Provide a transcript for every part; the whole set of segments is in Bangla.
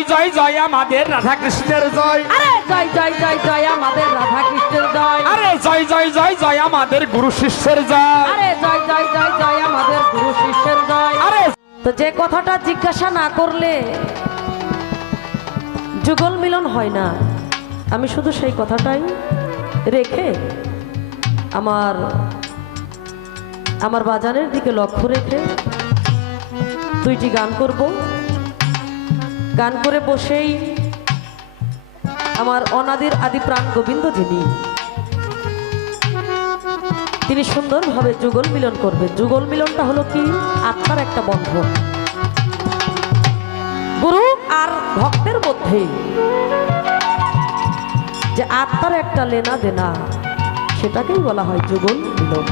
জয় জয় জয় আমাদের রাধা কৃষ্ণের জয়। আরে জয় জয় জয় জয় আমাদের রাধা কৃষ্ণের জয়। আরে জয় জয় জয় জয় আমাদের গুরু শিষ্যের জয়। আরে জয় জয় জয় জয় আমাদের গুরু শিষ্যের জয়। আরে তো যে কথাটা জিজ্ঞাসা না করলে যুগল মিলন হয় না। আমি শুধু সেই কথাটাই রেখে আমার আমার বাজারের দিকে লক্ষ্য রেখে দুইটি গান করব। গান করে বসেই আমার অনাদির আদি প্রাণ গোবিন্দ যিনি। তিনি সুন্দরভাবে যুগল মিলন করবে। যুগল মিলনটা হলো কি? আত্মার একটা বন্ধন। গুরু আর ভক্তের মধ্যে যে আত্মার একটা লেনা দেনা, সেটাকেই বলা হয় যুগল মিলন।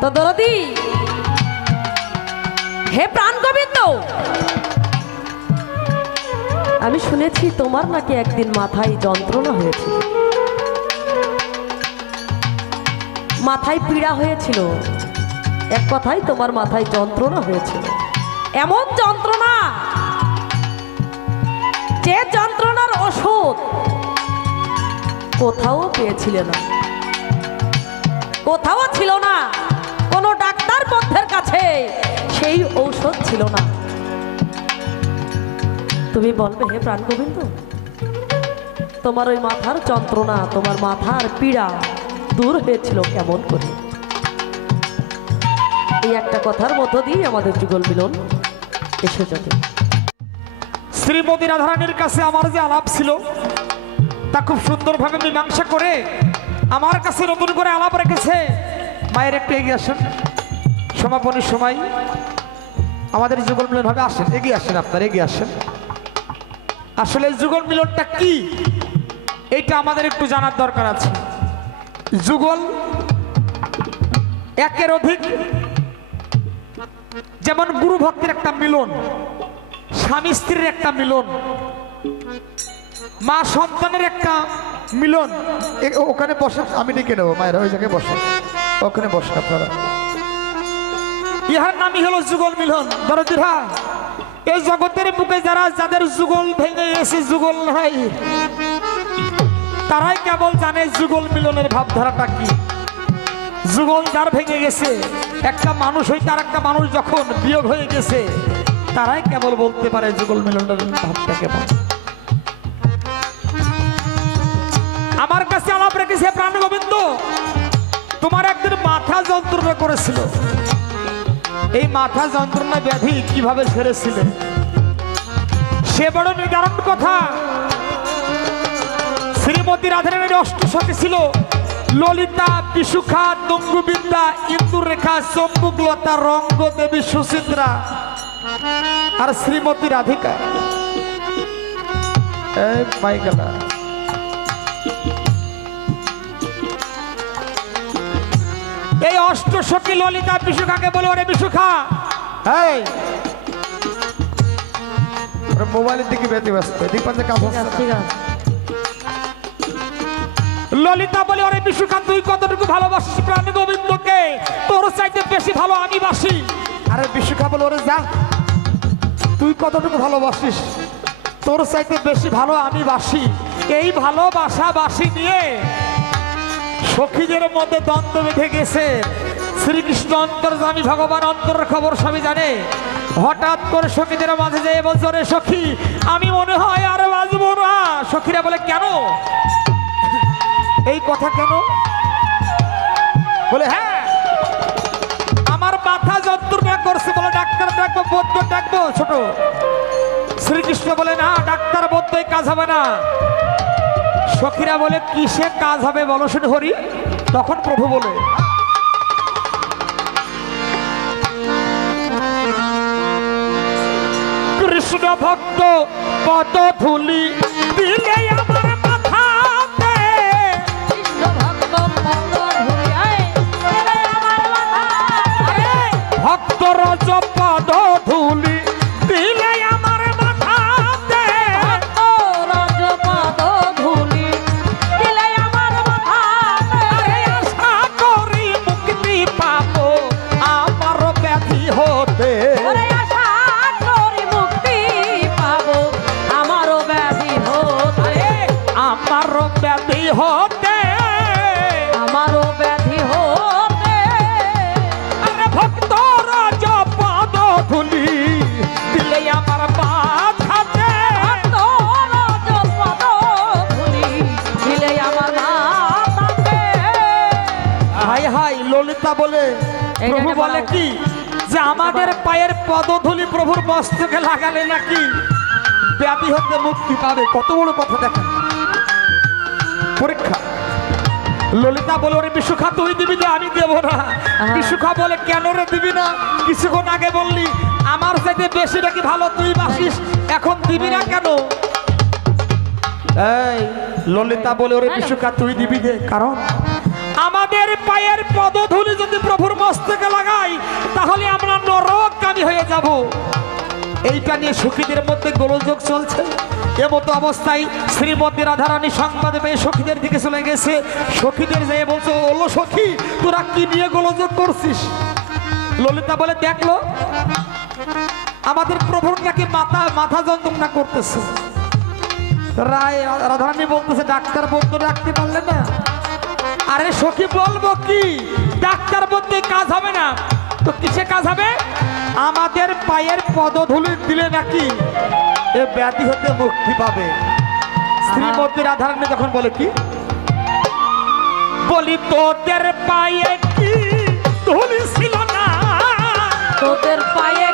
তো দরদি, হে প্রাণ আমি শুনেছি তোমার নাকি একদিন মাথায় যন্ত্রণা হয়েছিল। মাথায় পীড়া হয়েছিল। এক কথাই তোমার মাথায় যন্ত্রণা হয়েছিল। এমন যন্ত্রণা! যে যন্ত্রণার ওষুধ! কোথাও পেয়েছিলে না। কোথাও ছিল না। কোনো ডাক্তার বন্ধের কাছে। সেই ঔষধ ছিল না। তুমি বলবে, হে প্রাণ গোবিন্দ তোমার ওই মাথার যন্ত্রণা, তোমার মাথার পীড়া দূর হয়েছিল কেমন করে? এই একটা কথার মধ্য দিয়ে আমাদের যুগল মিলন। এসে যাবে শ্রীমতী রাধারানীর কাছে আমার যে আলাপ ছিল, তা খুব সুন্দরভাবে মীমাংসা করে আমার কাছে নতুন করে আলাপ রেখেছে। মায়ের একটু এগিয়ে আসেন। সমাপনের সময় আমাদের যুগল মিলন ভাবে আসেন। এগিয়ে আসেন আপনার, এগিয়ে আসেন। আসলে যুগল মিলনটা কি? এইটা আমাদের একটু জানার দরকার আছে। যুগল একের অধিক যেমন গুরু ভক্তের একটা মিলন, স্বামী স্ত্রীর একটা মিলন, মা সন্তানের একটা মিলন। ওখানে বসে আমি ডেকে নেব, মায়ের ওই জায়গায় বসে ওখানে বসে আপনারা। ইহার নামই হলো যুগল মিলন। দরদিরা এই জগতের বুকে যারা, যাদের যুগল ভেঙে গেছে যুগল নাই, তারাই কেবল জানে যুগল মিলনের ভাবধারাটা কি। যুগল যার ভেঙে গেছে, একটা মানুষ হইতে আর একটা মানুষ যখন বিয়োগ হয়ে গেছে, তারাই কেবল বলতে পারে যুগল মিলনের ভাবটা কেমন। আমার কাছে আলাপ রেখেছে প্রাণ গোবিন্দ তোমার একদিন মাথা যন্ত্রণা করেছিল। এই মাথা যন্ত্রণা ব্যাধি কীভাবে সেরেছিলে সে বড় নিদারণ কথা। শ্রীমতী রাধারানীর অষ্টসখী ছিল। ললিতা, বিশুখা দঙ্গুবিদ্যা ইন্দুরেখা, চম্বুকলতা রঙ্গ দেবী সুচিত্রা আর শ্রীমতী রাধিকা। মাইকেলা। এই অষ্টসখী ললিতা বিশুখাকে বলে ওরে বিশুখা। এই মোবাইলের দিকে বেঁধে ব্যস্ত এদিক পাশে কাজ ঠিক আছে। ললিতা বলে ওরে বিশুখা তুই কতটুকু ভালোবাসিস প্রাণ গোবিন্দকে? তোর চাইতে বেশি ভালো আমি বাসি। আরে বিশুখা বলে ওরে যা তুই কতটুকু ভালোবাসিস? তোর চাইতে বেশি ভালো আমি বাসি। এই ভালোবাসা বাসি নিয়ে সখীদের মধ্যে দ্বন্দ্ব বেঁধে গেছে। শ্রীকৃষ্ণ অন্তর্জামী ভগবান অন্তরের খবর সবই জানে। হঠাৎ করে সখীদের মাঝে যেয়ে বলছে রে সখী, আমি মনে হয় আর বাঁচবো না। সখীরা বলে, কেন? এই কথা কেন? বলে হ্যাঁ আমার মাথা যন্ত্রণা করছে। বলে, ডাক্তার ডাকবো বৈদ্য ডাকবো ছোট শ্রীকৃষ্ণ বলে, না, ডাক্তার বৈদ্যই কাজ হবে না। সখীরা বলে কিসে কাজ হবে বলো শুনে হরি তখন প্রভু বলে কৃষ্ণ ভক্ত পদ ধুলি দিলে আমার মাথাতে। ভক্ত রজ হতে আমারও ব্যাধি হতে। আরে ভক্ত রাজ দিলে আমার পাদ হাতে ভক্ত রাজ দিলে আমার মাথাতে হাই হাই ললিতা বলে প্রভু বলে কি? যে আমাদের পায়ের পদধুলি প্রভুর মস্তকে লাগালে নাকি ব্যাধি হতে মুক্তি পাবে। কত বড় কথা দেখেন। ললিতা বলে ওরে বিশুখা তুই দিবি না আমি দেবো না। বিশুখা বলে কেন রে দিবি না? কিছুক্ষণ আগে বললি আমার চাইতে বেশি নাকি ভালো তুই বাসিস? এখন দিবি না কেন? এই ললিতা বলে ওরে বিশুখা তুই দিবি দে কারণ আমাদের পায়ের পদধূলি যদি প্রভুর মস্তকে লাগাই তাহলে আমরা নরকগামী হয়ে যাব। এইটা নিয়ে সখীদের মধ্যে গোলযোগ চলছে। এমতো অবস্থায় শ্রীমতী রাধারানী সংবাদ পেয়ে সখীদের দিকে চলে গেছে। সখীদের যেয়ে বলছো ওলো সখী, তোরা কি নিয়ে গোলযোগ করছিস? ললিতা বলে দেখল আমাদের প্রভুর নাকি মাথা মাথা যন্ত্রণা করতেছে। রায়, রাধারানী বলতেছে, ডাক্তার বন্ধু রাখতে পারলে না? আরে সখী, বলব কি? ডাক্তার বলতে কাজ হবে না। তো কিসে কাজ হবে? আমাদের পায়ের পদধূলি দিলে নাকি এ ব্যাধি হতে মুক্তি পাবে। শ্রীমতী রাধারানী যখন বলে কি? বলি তোদের পায়ে কি ধুলি ছিল না? তোদের পায়ে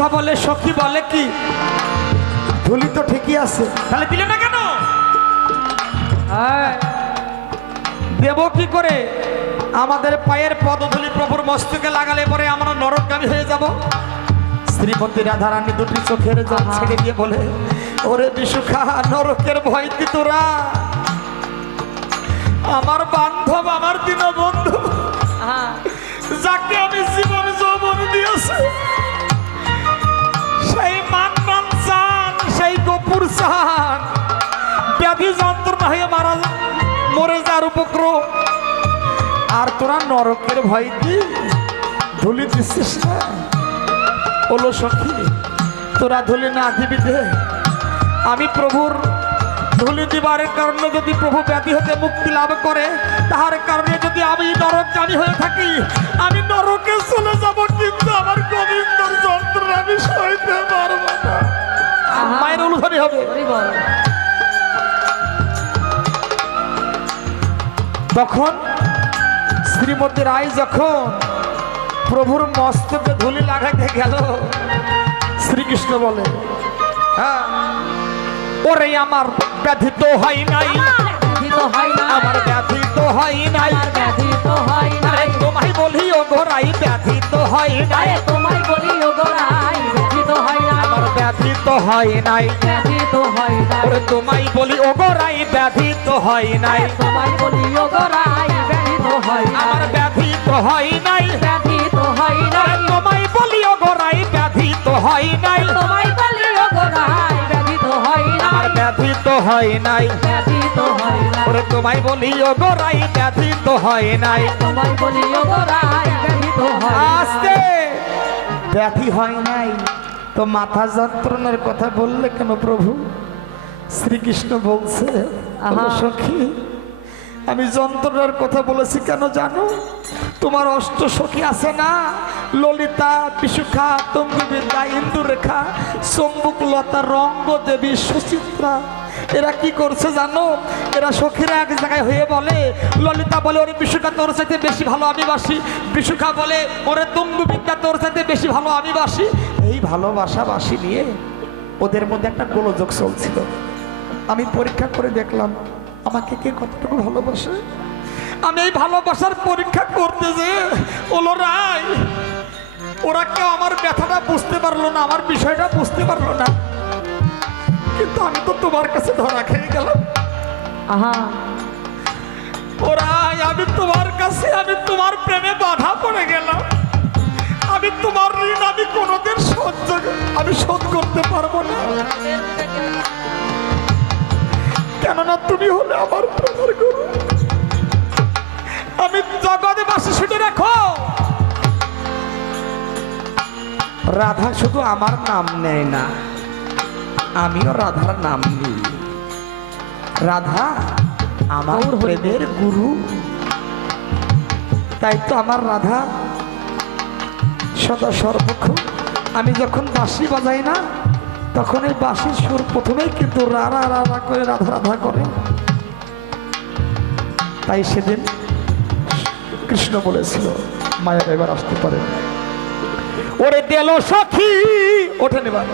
বিশুখা বলে সখী বলে কি? ধুলি তো ঠিকই আছে। তাহলে দিলে না কেন? হ্যাঁ দেব কি করে? আমাদের পায়ের পদধূলি প্রভুর মস্তকে লাগালে পরে আমরা নরকগামী হয়ে যাব। শ্রীমতী রাধারানী দুটি চোখের জল ছেড়ে দিয়ে বলে ওরে বিশুখা নরকের ভয় কি তোরা? আমার বান্ধব উপক্রম আর তোরা নরকের ভয় দি ধুলি দিচ্ছিস না। ওলো সখী তোরা ধুলি না দিবি দে আমি প্রভুর ধুলি দিবার কারণে যদি প্রভু ব্যাধি হতে মুক্তি লাভ করে তাহার কারণে যদি আমি নরকগামী হয়ে থাকি আমি নরকে চলে যাব কিন্তু আমার গোবিন্দর যন্ত্রণা আমি সইতে পারব না। মায়ের অনুধানী হবে। তখন শ্রীমতী রায় যখন প্রভুর মস্তকে ধুলি লাগাতে গেল শ্রীকৃষ্ণ বলে হ্যাঁ ওরে আমার ব্যাধি তো হয় নাই। হয় আমার ব্যাধি তো হয় নাই। তোমায় বলি ও গোরাই ব্যাধি তো হয় নাই। তোমায় বলি ও গোড়াই ব্যাধি তো হয় না ব্যাধি তো হয় নাই ব্যাধি তো হয় না ওরে তোমায় বলি ও গোরাই ব্যাধি তো হয় নাই তোমায় বলি ও গোড়াই ব্যাধি তো হয় না আমার ব্যাধি তো হয় নাই ব্যাধি তো হয় না আরে তোমায় বলি ও গোরাই ব্যাধি তো হয় নাই তোমায় বলি ও গোড়াই ব্যাধি তো হয় না আমার ব্যাধি তো হয় নাই ব্যাধি তো হয় না ওরে তোমায় বলি ও গোরাই ব্যাধি তো হয় নাই তোমায় বলি ও গোড়াই ব্যাধি তো হয় আস্তে ব্যাধি হয় নাই তো মাথা যন্ত্রণার কথা বললে কেন প্রভু? শ্রীকৃষ্ণ বলছে আহা। "ওগো সখী আমি যন্ত্রণার কথা বলেছি কেন জানো? তোমার অষ্ট সখী আছে না? ললিতা বিশুখা তঙ্গবিদ্যা ইন্দুরেখা চম্বুকলতা রঙ্গ দেবী সুচিত্রা এরা কি করছে জানো? এরা সখীরা এক জায়গায় হয়ে বলে ললিতা বলে ওরে বিশুখা তোর চাইতে বেশি ভালো আমি বাসি। বিশুখা বলে ওরে তঙ্গবিদ্যা তোর চাইতে বেশি ভালো আমি বাসি। এই ভালোবাসা বাসি নিয়ে ওদের মধ্যে একটা গোলযোগ চলছিল। আমি পরীক্ষা করে দেখলাম আমাকে কে কতটুকু ভালোবাসে? আমি এই ভালোবাসার পরীক্ষা করতে যে ওলো রায় ওরা কেউ আমার ব্যথাটা বুঝতে পারল না আমার বিষয়টা বুঝতে পারল না। কিন্তু আমি তো তোমার কাছে ধরা খেয়ে গেলাম। আহা। ওরাই আমি তোমার কাছে আমি তোমার প্রেমে বাধা পড়ে গেলাম। আমি তোমার ঋণ হলে আমার প্রেমের গুরু। আমি জগতে বাসে শুনে রাখো। রাধা শুধু আমার নাম নেয় না আমিও রাধার নাম নিই। রাধা আমার গৌর প্রেমের গুরু। তাই তো আমার রাধা সদা সর্বক্ষণ আমি যখন বাঁশি বাজাই না তখন এই বাঁশির সুর প্রথমেই কিন্তু রাধা রাধা করে রাধা রাধা করে। তাই সেদিন কৃষ্ণ বলেছিল, মায়া এবার আসতে পারে ওরে দেল সখী ওঠে নেবার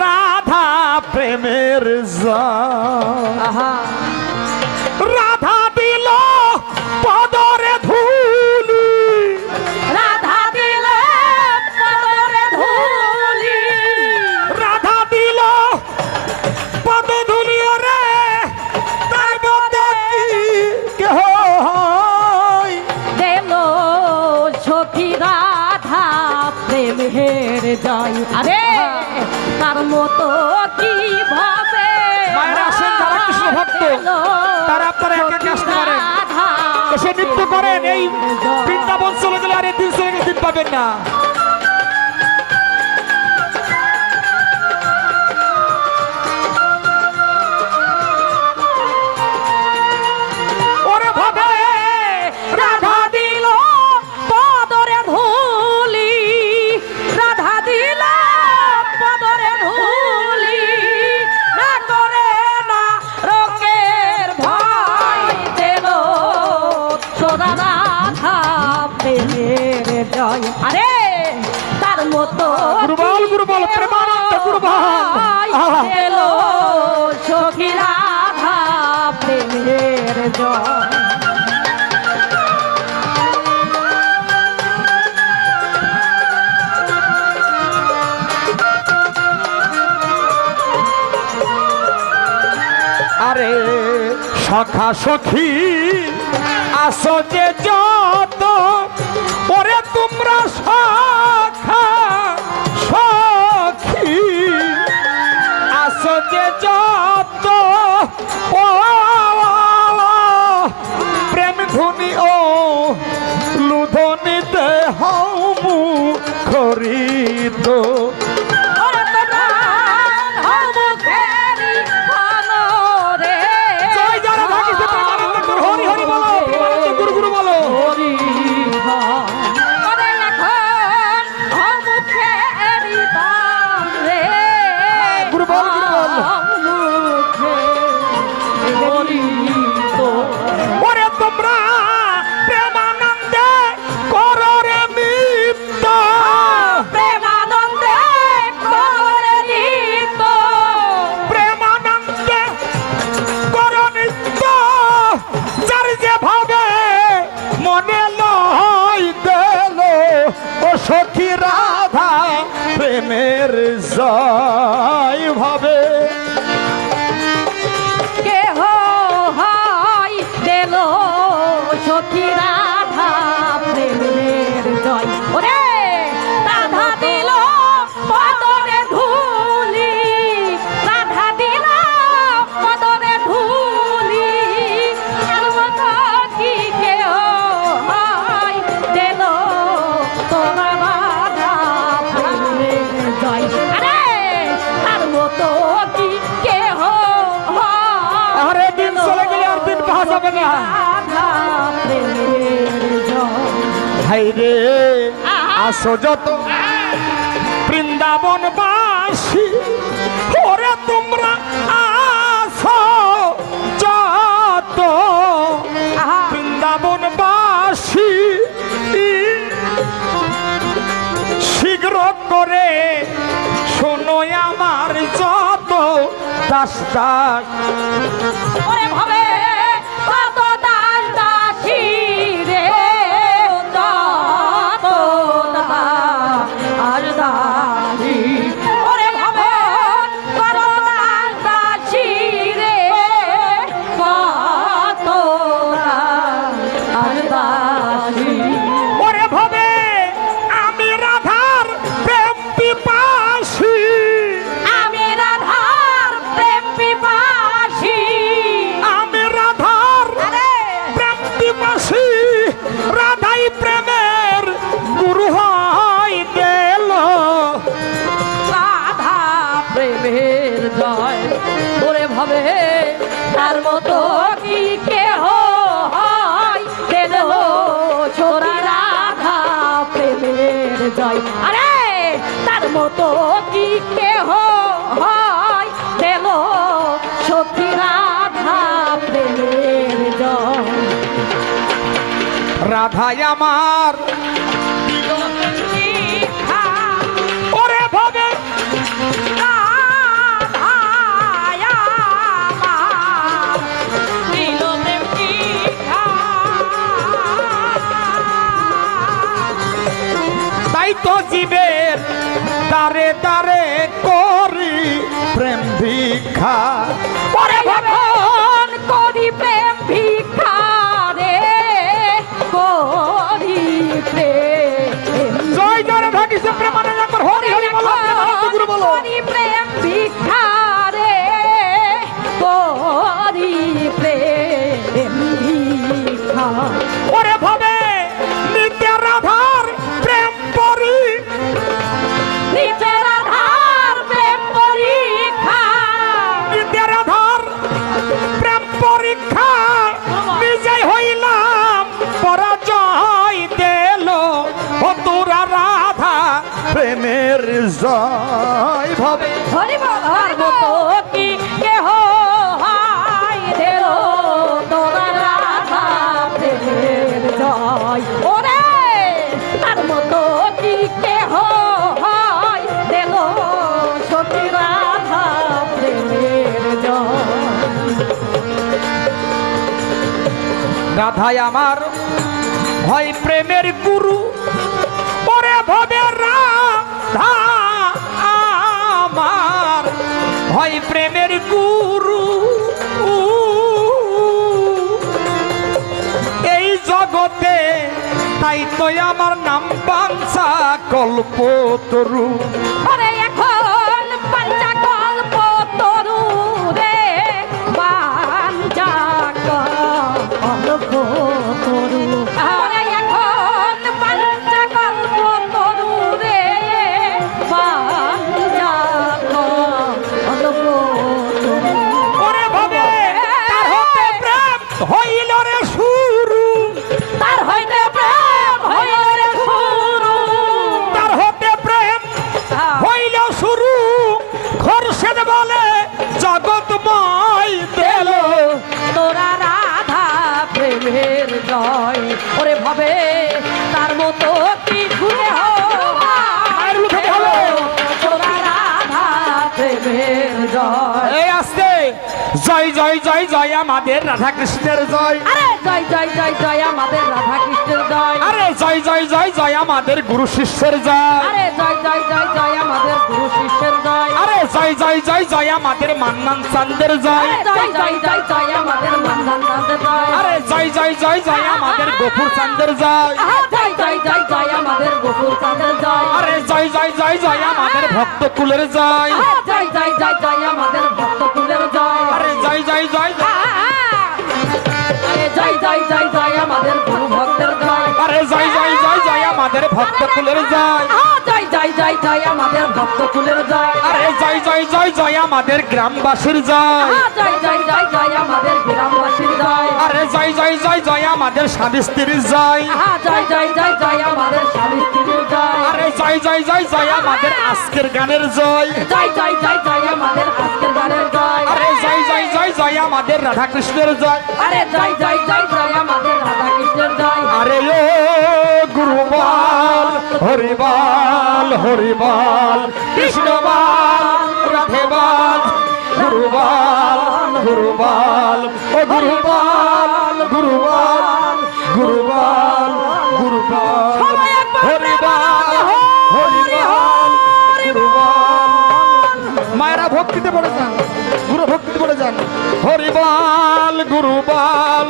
রাধা প্রেমের জান। তার মতো কি ভাবে মায়েরা আসেন যারা কৃষ্ণ ভক্ত, তারা আপনারা একে একে আসতে পারেন। এসে নৃত্য করেন এই বৃন্দাবন চলে গেলে আর এই দিন চলে গেলে দিন পাবেন না সোদা রাধা প্রেমের জয় আরে তার মতো গুরুবল, গুরুবল, প্রেমানন্দ গুরুবল। আহা। দেল সখী রাধা প্রেমের জয় আরে সখা সখী আসো যে যত ওরে তোমরা সখা সখী। আসো যে যত ভাই রে আসো যত। বৃন্দাবন বাসী ওরে তোমরা আসো যত। বৃন্দাবন বাসী শীঘ্র করে শোনো আমার যত দাস দাস আমার রাধাই আমার হয় প্রেমের গুরু। পরে ভবে আমার হয় প্রেমের গুরু। এই জগতে তাই তো আমার নাম বাঞ্ছা কল্প তরু এই আসতে জয় জয় জয় জয় আমাদের রাধা কৃষ্ণের জয় আরে জয় জয় জয় জয় আমাদের রাধা কৃষ্ণের জয় আরে জয় জয় জয় জয় আমাদের গুরু শিষ্যের জয় আরে জয় জয় জয় জয় আমাদের গুরু শিষ্যের জয় আরে জয় জয় জয় জয় আমাদের মান্নান চান্দের জয় জয় জয় জয় জয় আমাদের মানধান চাঁদের জয় আরে জয় জয় জয় জয় আমাদের গোপুর চান্দের জয় জয় জয় জয় আমাদের গোকুল চাঁদের জয় আরে জয় জয় জয় জয় আমাদের ভক্ত কুলের জয় জয় জয় জয় জয় আমাদের ভক্ত কুলের জয় আরে জয় জয় জয় আরে জয় জয় জয় জয় আমাদের গুরু ভক্তের জয় আরে জয় জয় জয় জয় আমাদের ভক্ত কুলের জয় জয় জয় আমাদের ভক্ত কুলের জয় আরে জয় জয় জয় জয় আমাদের গ্রামবাসীর জয় আহা, জয় জয় জয় জয় আমাদের গ্রামবাসীর জয় আরে জয় জয় জয় জয় আমাদের স্বামী স্ত্রীর জয় জয় জয় জয় জয় আমাদের স্বামী স্ত্রীর জয় আরে জয় জয় জয় জয় আমাদের আজকের গানের জয় জয় জয় জয় জয় আমাদের আজকের গানের জয় আরে জয় জয় জয় জয় আমাদের রাধা কৃষ্ণের জয় আরে জয় জয় জয় জয় আমাদের রাধা কৃষ্ণের জয় আরে ও গুরুবাল হরিবাল হরিবাল কৃষ্ণবাল রাধেবাল গুরুবাল গুরুবাল ও গুরুবাল গুরুবাল গুরুবাল গুরুবাল হরিবাল হরিবাল গুরুবাল। মায়েরা ভক্তিতে পড়ে যান গুরু ভক্তিতে পড়ে যান। হরিবাল গুরুবাল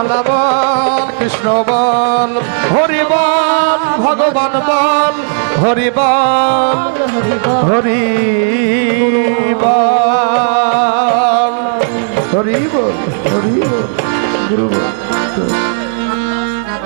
আল্লাহ বল কৃষ্ণ বল হরিবাল ভগবান বল। হরি হরি হরি বল গুরু